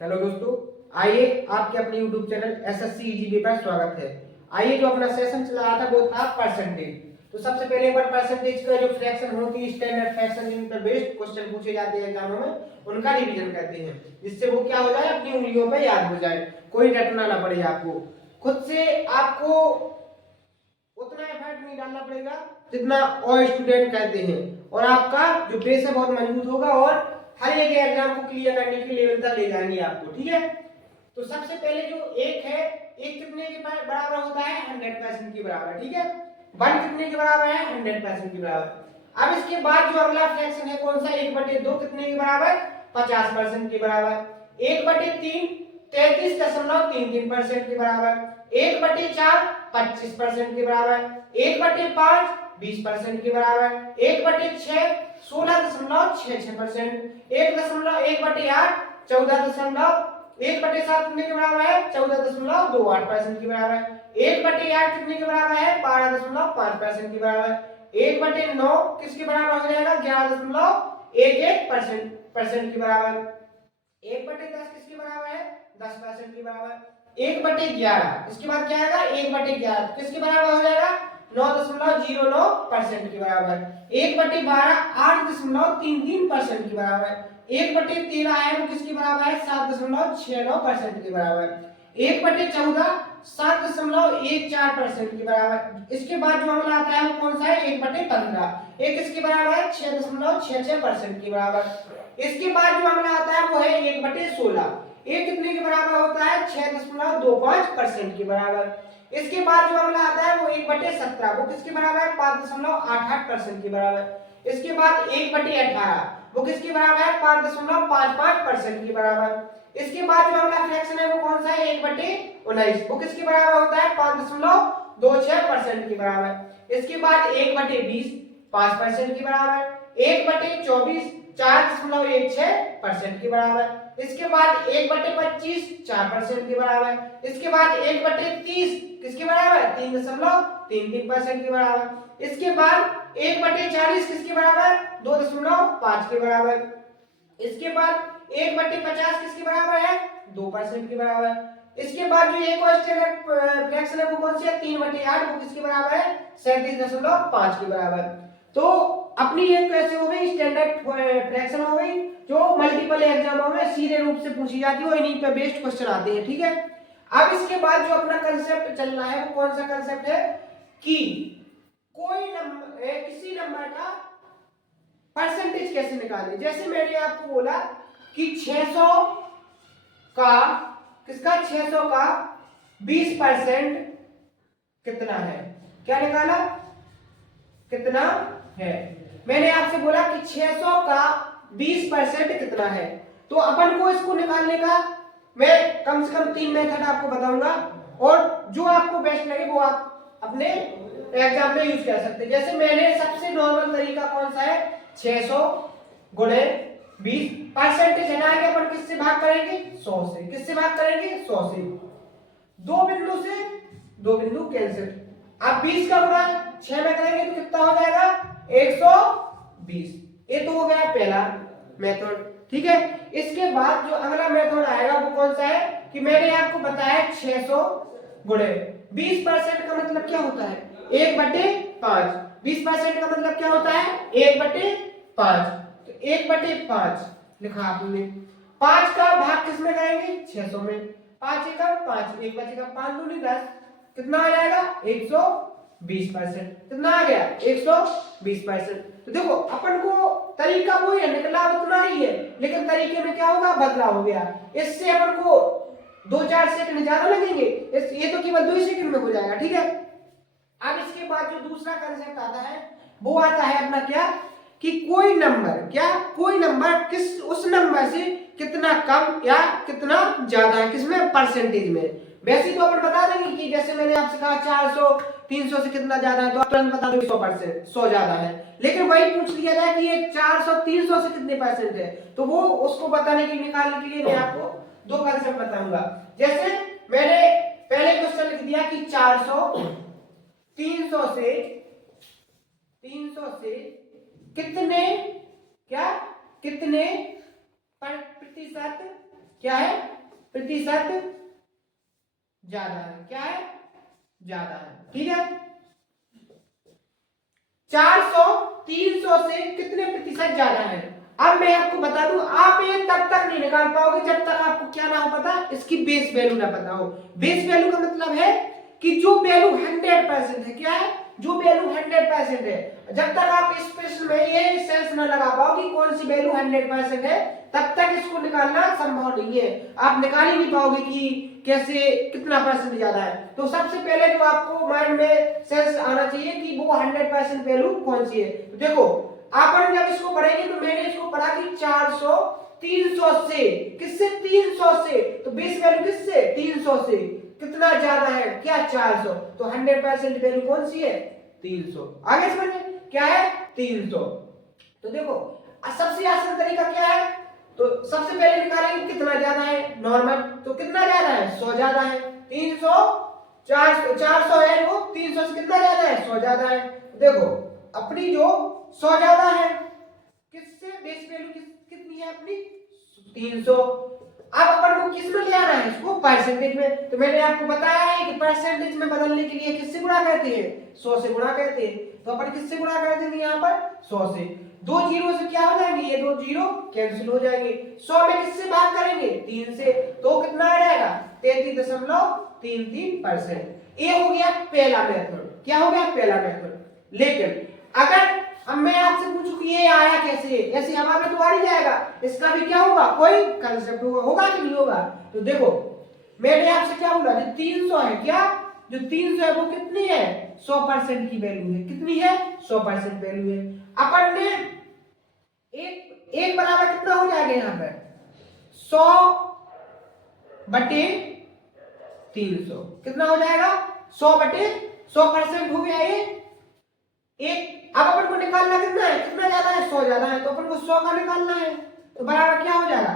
Hello दोस्तों, आइए आपके अपने YouTube चैनल एसएससी ईजीबी पर स्वागत है। आइए जो अपना सेशन चला रहा था वो था परसेंटेज। तो सबसे पहले एक बार परसेंटेज का जो फ्रैक्शन होती है, स्टैंडर्ड फ्रैक्शन जिन पर बेस्ड क्वेश्चन पूछे जाते हैं एग्जामों में, उनका रिवीजन करते हैं, जिससे वो क्या हो जाए, अपनी उंगलियों पर याद हो जाए, कोई रटना ना पड़े आपको। खुद से आपको उतना एफर्ट नहीं डालना पड़ेगा जितना और स्टूडेंट करते हैं, और आपका जो बेस है बहुत मजबूत होगा और हर एक एग्जाम को क्लियर करने के लेवल तक ले जाएंगे आपको। ठीक है, तो सबसे पहले जो एक है, एक कितने के बराबर होता है? 100% के बराबर। ठीक है, वन कितने के बराबर है? 100% के बराबर। अब इसके बाद जो अगला फ्रैक्शन है कौन सा? 1/2 कितने के बराबर? 50% के बराबर। 1/3 33.33% के बराबर। 1/4 25% के बराबर। 1/5 20% के बराबर। 1/6 16.66%। 1/8 1/7 कितने के बराबर है? 14.28% के बराबर। 1/8 कितने के बराबर है? 12.5% के बराबर। 1/9 किसके बराबर हो जाएगा? 11.11% के बराबर। 1/10 किसके बराबर है? 10% के बराबर। 1/11 इसके बाद क्या आएगा? 1/11 किसके बराबर हो जाएगा? 9.09% के बराबर। 1/12 8.33% के बराबर। 1/13 है वो किसके बराबर है? 7.69% के बराबर। 1/14 7.14% के बराबर। इसके बाद जो अगला आता है वो कौन सा है? 1/15 एक किसके बराबर है? 6.66% के बराबर। इसके बाद जो अगला आता है वो है 1/16 एक कितने के बराबर होता है? 6.25% के बराबर। इसके बाद जो अगला आता है वो 1/17 वो किसके बराबर है? 5.88% के बराबर। इसके बाद 1/18 वो किसके बराबर है? 5.55% के बराबर। इसके बाद जो अगला फ्रैक्शन है वो कौन सा है? 1/19 वो किसके बराबर होता है? 5.26% के बराबर। इसके बाद 1/20 5% के बराबर। 1/24 4.16% के बराबर। इसके बाद 1/25 4% के बराबर। इसके बाद 1/30 किसके बराबर? 3.33% के बराबर। इसके बाद 1/40 किसके बराबर? 2.5 के बराबर। इसके बाद 1/50 किसके बराबर है? 2% के बराबर। इसके बाद जो एक और स्टैंडर्ड फ्रैक्शन है वो कौन सी है? 3/8 वो किसके बराबर है? 37.5 के बराबर। तो अपनी ये कैसे हो गई? स्टैंडर्ड फ्रैक्शन हो गई, जो मल्टीपल एग्जामों में सीधे रूप से पूछी जाती है और इन्हीं पे बेस्ड क्वेश्चन आते हैं। ठीक है, अब इसके बाद जो अपना कंसेप्ट चल रहा है वो कौन सा कंसेप्ट है? कि कोई नंबर किसी नंबर का परसेंटेज कैसे निकालें। जैसे मैंने आपको बोला कि 600 का किसका? 600 का 20% कितना है? क्या निकाला? कितना है? मैंने आपसे बोला कि 600 का 20% कितना है। तो अपन को इसको निकालने का मैं कम से कम 3 मेथड आपको बताऊंगा, और जो आपको बेस्ट लगे वो आप अपने एग्जाम में यूज कर सकते हैं। जैसे मैंने सबसे नॉर्मल तरीका कौन सा है? 600 गुणे 20 परसेंटेज हटाएंगे अपन किससे भाग करेंगे? 100 से। किससे भाग करेंगे? 100 से। दो बिंदु से दो बिंदु कैंसिल। अब 20 का गुणा 6 में करेंगे तो कितना हो जाएगा? 120। ये तो हो गया पहला मेथड। ठीक है, इसके बाद जो अगला मेथड आएगा वो कौन सा है? कि मैंने आपको बताया 600 गुणे 20% का मतलब क्या होता है? 1/5। 20% का मतलब क्या होता है? 1/5। तो 1/5 लिखा आपने। 5 का भाग किसमें करेंगे? 600 में। 5 एकम 5 एक बचेगा 5 दूनी 10 कितना आ जाएगा? 120%। कितना आ गया? 120%। तो देखो अपन को तरीका वही है, निकला उतना ही है, लेकिन तरीके में क्या होगा? बदलाव हो गया। इससे अपन को 2-4 सेकंड ज्यादा लगेंगे, ये तो केवल 2 सेकंड में हो जाएगा। ठीक है, अब इसके बाद जो दूसरा कंसेप्ट आता है वो आता है अपना क्या? कि कोई नंबर क्या? कोई नंबर किस उस नंबर से कितना कम या कितना ज्यादा है, किसमें? परसेंटेज में। वैसे तो अपन बता देंगे कि जैसे मैंने आपसे कहा 400 300 से कितना ज्यादा है तो आप तुरंत बता दोगे 100%, 100 ज्यादा है। लेकिन वही पूछ लिया जाए कि ये 400 300 से कितने परसेंट है, तो वो उसको बताने के निकालने के लिए मैं आपको दो कंसेप्ट बताऊंगा। जैसे मैंने पहले क्वेश्चन लिख दिया कि 400 300 से कितने क्या? कितने प्रतिशत क्या है, प्रतिशत ज्यादा है, क्या है, ज्यादा है, ठीक है। 400 300 से कितने प्रतिशत ज्यादा है। अब मैं आपको बता दूं, आप ये तब तक नहीं निकाल पाओगे जब तक आपको क्या ना हो पता, इसकी बेस वैल्यू ना पता हो। बेस वैल्यू का मतलब है कि जो वैल्यू 100% है, क्या है, जो वैल्यू 100% है, जब तक आप इस प्रश्न में ये सेंस ना लगा पाओ कि कौन सी वैल्यू 100% है, तब तक इसको निकालना संभव नहीं है। आप निकाल ही नहीं पाओगे कि कैसे कितना परसेंट ज्यादा है। तो सबसे पहले जो आपको माइंड में सेंस आना चाहिए कि वो 100% वैल्यू कौन सी है। तो देखो अपन जब इसको पढ़ेंगे तो मैंने इसको पढ़ा कि 400 300 से, किससे, 300 से, तो बेस वैल्यू किससे, 300 से कितना ज्यादा है, क्या, 400, तो 100% वैल्यू कौन सी है, 300। आगे समझिए क्या है, 300। तो देखो सबसे आसान तरीका क्या है, तो सबसे पहले निकालेंगे कितना ज्यादा है, नॉर्मल, तो कितना ज्यादा है, 100 ज्यादा है, 300 400 है, वो 300 से कितना ज्यादा है, 100 ज्यादा है। देखो अपनी जो 100 ज्यादा है, किससे, बेस वैल्यू कितनी है अपनी, 300। अब अपन को किस में ले आना है, इसको परसेंटेज में। तो मैंने आपको बताया है कि परसेंटेज में बदलने के लिए किससे गुणा करते हैं, 100 से गुणा करते हैं। तो अपन किससे गुणा कर देंगे यहाँ पर, 100 से। दो जीरो से क्या हो जाएंगे, ये दो जीरो कैंसिल हो जाएंगे। 100 में किससे भाग करेंगे, 3 से, तो कितना आ जाएगा, 33.33%। ये हो गया पहला मेथड, क्या हो गया, पहला मेथड। लेकिन अगर अब मैं आपसे पूछूं कि ये आया कैसे, ऐसे हवा में तो आ ही जाएगा, इसका भी क्या होगा, कोई कंसेप्ट होगा कि नहीं होगा। तो देखो मैंने आपसे क्या बोला, जो 300 है, क्या, जो 300 है वो कितनी है, 100% की वैल्यू है, कितनी है, 100% वैल्यू है। अपन ने एक बराबर कितना हो जाएगा यहाँ पर, 100/300 कितना हो जाएगा, 100/100% हो गया ये एक। अब अपन को निकालना कितना है, कितना ज्यादा है, 100 ज्यादा है, तो अपन को 100 का निकालना है। तो बराबर क्या हो जाएगा,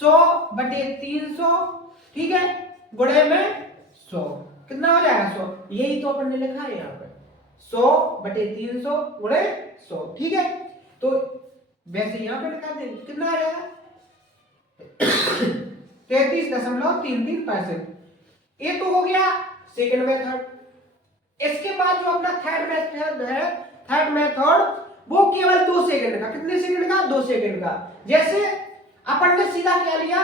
100/300, ठीक है, गुणे में 100 कितना हो जाएगा, 100। यही तो अपन ने लिखा है यहाँ पर, 100/300 गुणे 100, ठीक है। तो वैसे यहाँ पे लिखा देंगे कितना आ जाएगा, 33.33%। ये तो हो गया सेकंड मेथड। इसके बाद जो अपना थर्ड मेथड है, थर्ड मेथड वो केवल 2 सेकंड का, कितने सेकंड का, 2 सेकंड का। जैसे अपन ने सीधा क्या लिया,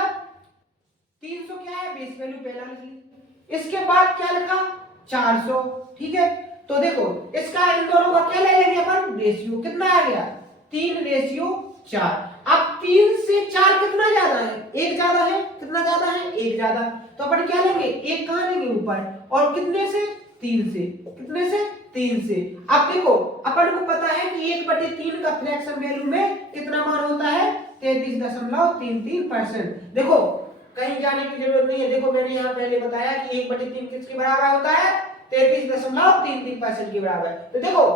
300 क्या है, बेस वैल्यू पहला लिख ली, इसके बाद क्या लिखा, 400, ठीक है। तो देखो इसका इन दोनों का क्या ले लेंगे अपन, रेशियो, कितना आ गया, 3:4। अब 3 से 4 कितना ज्यादा है, एक ज्यादा है, कितना ज्यादा है, एक ज्यादा। तो अपन क्या लेंगे, एक कहां लेंगे, ऊपर, और कितने से, 3 से, कितने से, 3 से। अब देखो अपन को पता है कि 1/3 का फ्रैक्शन वैल्यू में कितना मान होता है, 33.33%। देखो कहीं जाने की जरूरत नहीं है, देखो मैंने यहाँ पहले बताया कि 1/3 किसके बराबर होता है, 33.33% के बराबर। तो देखो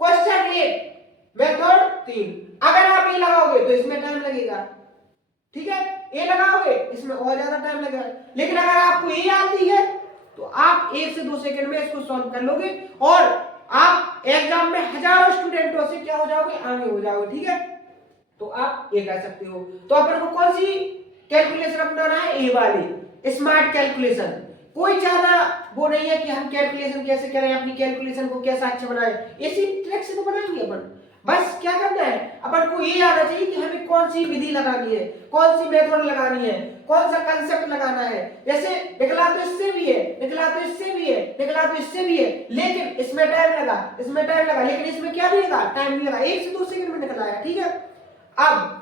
क्वेश्चन 1 मेथड 3, अगर आप ये लगाओगे तो इसमें टाइम लगेगा, ठीक है, ये लगाओगे इसमें और ज्यादा टाइम लगेगा। लेकिन अगर आपको ये आती है तो आप 1 से 2 सेकंड में इसको सॉल्व कर लोगे और आप एग्जाम में हजारों स्टूडेंटों से क्या हो जाओगे, आगे हो जाओगे, ठीक है। तो आप ये कर सकते हो। तो अपन को कौन सी कैलकुलेशन अपनाना है, ए वाली स्मार्ट कैलकुलेशन। कोई ज्यादा वो नहीं है कि हम कैलकुलेशन कैसे करें, अपनी कैलकुलेशन को कैसा अच्छा बनाए, इसी ट्रिक से तो बनाएंगे अपन। बस क्या करना है, अपन को ये आना चाहिए कि हमें कौन सी विधि लगानी है, कौन सी मेथड लगानी है, कौन सा कंसेप्ट लगाना है। जैसे निकला तो इससे भी है, निकला तो इससे भी है, निकला तो इससे भी है, लेकिन इसमें टाइम लगा, इसमें टाइम लगा, लेकिन इसमें क्या नहीं लगा, टाइम नहीं लगा, 1 से 2 सेकंड में निकल आया, ठीक है। अब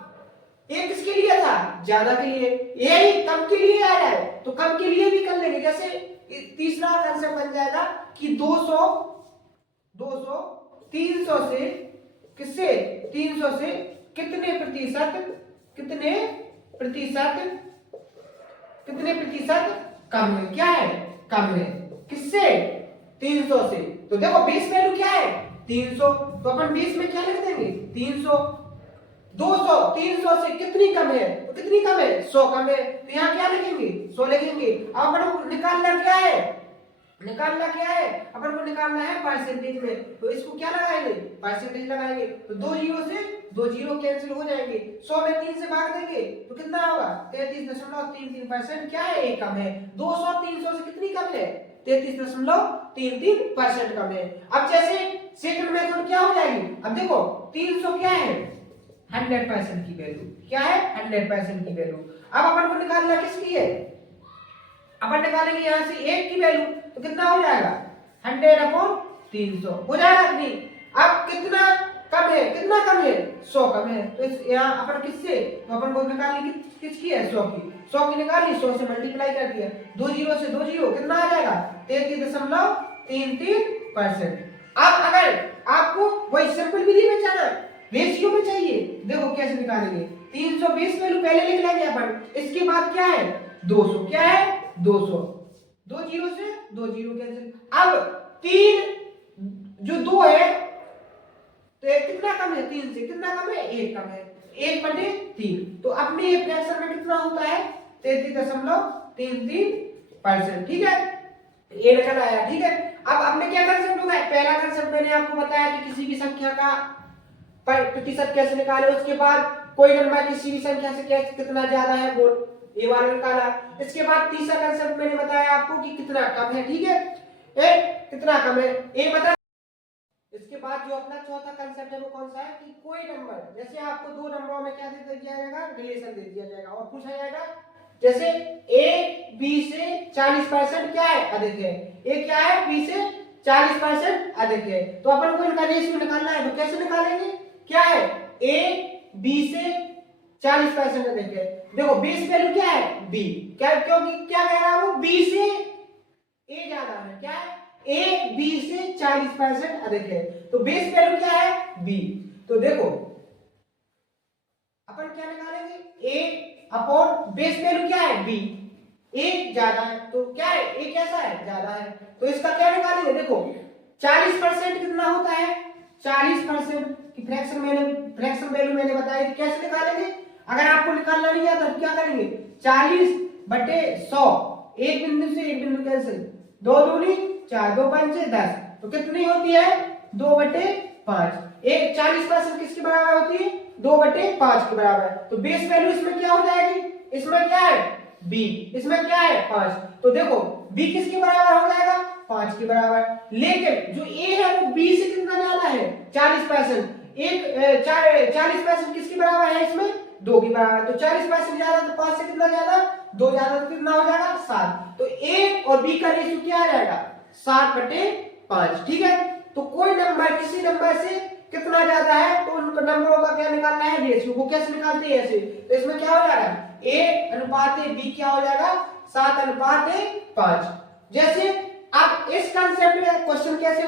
ये किसके लिए था, ज्यादा के लिए, यही कम के लिए आ रहा है तो कम के लिए भी कर लेंगे। जैसे तीसरा कंसेप्ट बन जाएगा कि 200 300 से, किससे, 300 से कितने प्रतिशत, कितने प्रतिशत कम है, क्या है, कम है, किससे, 300 से। तो देखो बेस वैल्यू क्या है, 300, तो अपन बेस में क्या लिख देंगे, 300। 200 300 से कितनी कम है, तो कितनी कम है, 100 कम है, तो यहाँ क्या लिखेंगे, 100 लिखेंगे। अब अपन को निकालना क्या है, अपन को निकालना है परसेंटेज में, तो इसको क्या लगाएंगे, परसेंटेज लगाएंगे। तो 2 जीरो से दो जीरो कैंसिल हो जाएंगे। 100 में 3 से भाग देंगे तो कितना होगा 33.33% क्या है, एक कम है। 200 300 से कितनी कम है, 33.33% कम है। अब जैसे सेकंड मेथड क्या हो जाएगी, अब देखो 300 क्या है 100% की वैल्यू, क्या है 100% की वैल्यू। अब अपन को निकालना किसकी है, अपन निकालेंगे यहां से 1 की वैल्यू, तो कितना हो जाएगा 100/300 हो जाएगा नहीं। अब कितना कम है, कितना कम है 100 कम है, तो इस यहाँ अपन किससे, तो अपन को निकालनी किसकी है 100 की, 100 की निकाली 100 से मल्टीप्लाई कर दिया, दो जीरो से दो जीरो कितना आ जाएगा 33.33%। अब अगर आपको वही सिंपल विधि में जाना रेशियो में चाहिए, देखो कैसे निकालेंगे। 320 वैल्यू पहले लिख लेंगे अपन, इसके बाद क्या है 200, क्या है 200, दो जीरो से दो जीरो कैंसिल। अब 3 जो 2 है तो कितना कम है 3 से, कितना कम है 1 कम है, 1/3। तो अपने ये फ्रैक्शन में कितना होता है 33.33%, ठीक है, ये निकल आया, ठीक है। अब हमने क्या कंसेप्ट होगा, पहला कंसेप्ट मैंने आपको बताया कि किसी भी संख्या का प्रतिशत कैसे निकाले, उसके बाद कोई नंबर किसी भी संख्या से कैसे कितना ज्यादा है वो ये वाला निकाला। इसके बाद तीसरा कंसेप्ट मैंने बताया आपको कि कितना कम है, ठीक है, कितना कम है ये बता। इसके बाद जो अपना चौथा कंसेप्ट है वो कौन सा है कि कोई नंबर, जैसे आपको दो नंबरों में क्या दे दिया जाएगा रिलेशन दे दिया जाएगा और पूछा जाएगा जैसे a b से 40% क्या है अधिक है, a क्या है b से 40% अधिक है, तो अपन को इनका रेशियो निकालना है, तो कैसे निकालेंगे, क्या है a b से 40% अधिक है। देखो बेस वैल्यू क्या है b, क्या क्योंकि क्या कह रहा है वो b से a ज्यादा है, क्या है a b से 40% अधिक है, तो बेस वैल्यू क्या है b। तो देखो अपन क्या निकालेंगे a अपॉन बेस वैल्यू क्या है b, a ज्यादा है तो क्या है a कैसा है ज्यादा है, तो इसका क्या निकालेंगे। देखो 40% कितना होता है 40% की फ्रैक्शन वैल्यू मैंने बताई, कैसे निकालेंगे। अगर आपको निकालना नहीं आता तो क्या करेंगे 40/100, एक बिंदु से एक बिंदु कैंसिल, 2 दूनी 4, 2 पंचे 10, तो कितनी होती है 2/5। एक 40% किसके बराबर होती है 2/5 के बराबर, तो बेस वैल्यू इसमें क्या हो जाएगी, इसमें क्या है b, इसमें क्या है 5, तो देखो b किसके बराबर हो जाएगा 5 के बराबर। लेकिन जो a है वो b से कितना ज्यादा है 40%, एक 40% किसके बराबर है इसमें 2 के बराबर, तो 40% ज्यादा तो 5 से कितना ज्यादा 2 ज्यादा तो कितना हो जाएगा 7, तो a और b का रेशियो क्या आ जाएगा 7/5, ठीक है। तो कोई नंबर किसी नंबर से कितना ज्यादा है तो उन नंबरों का क्या निकालना है रेशियो, वो कैसे निकालते हैं ऐसे, तो इसमें क्या हो जाएगा a/b क्या हो जाएगा 7/5। जैसे अब इस कंसेप्ट में क्वेश्चन कैसे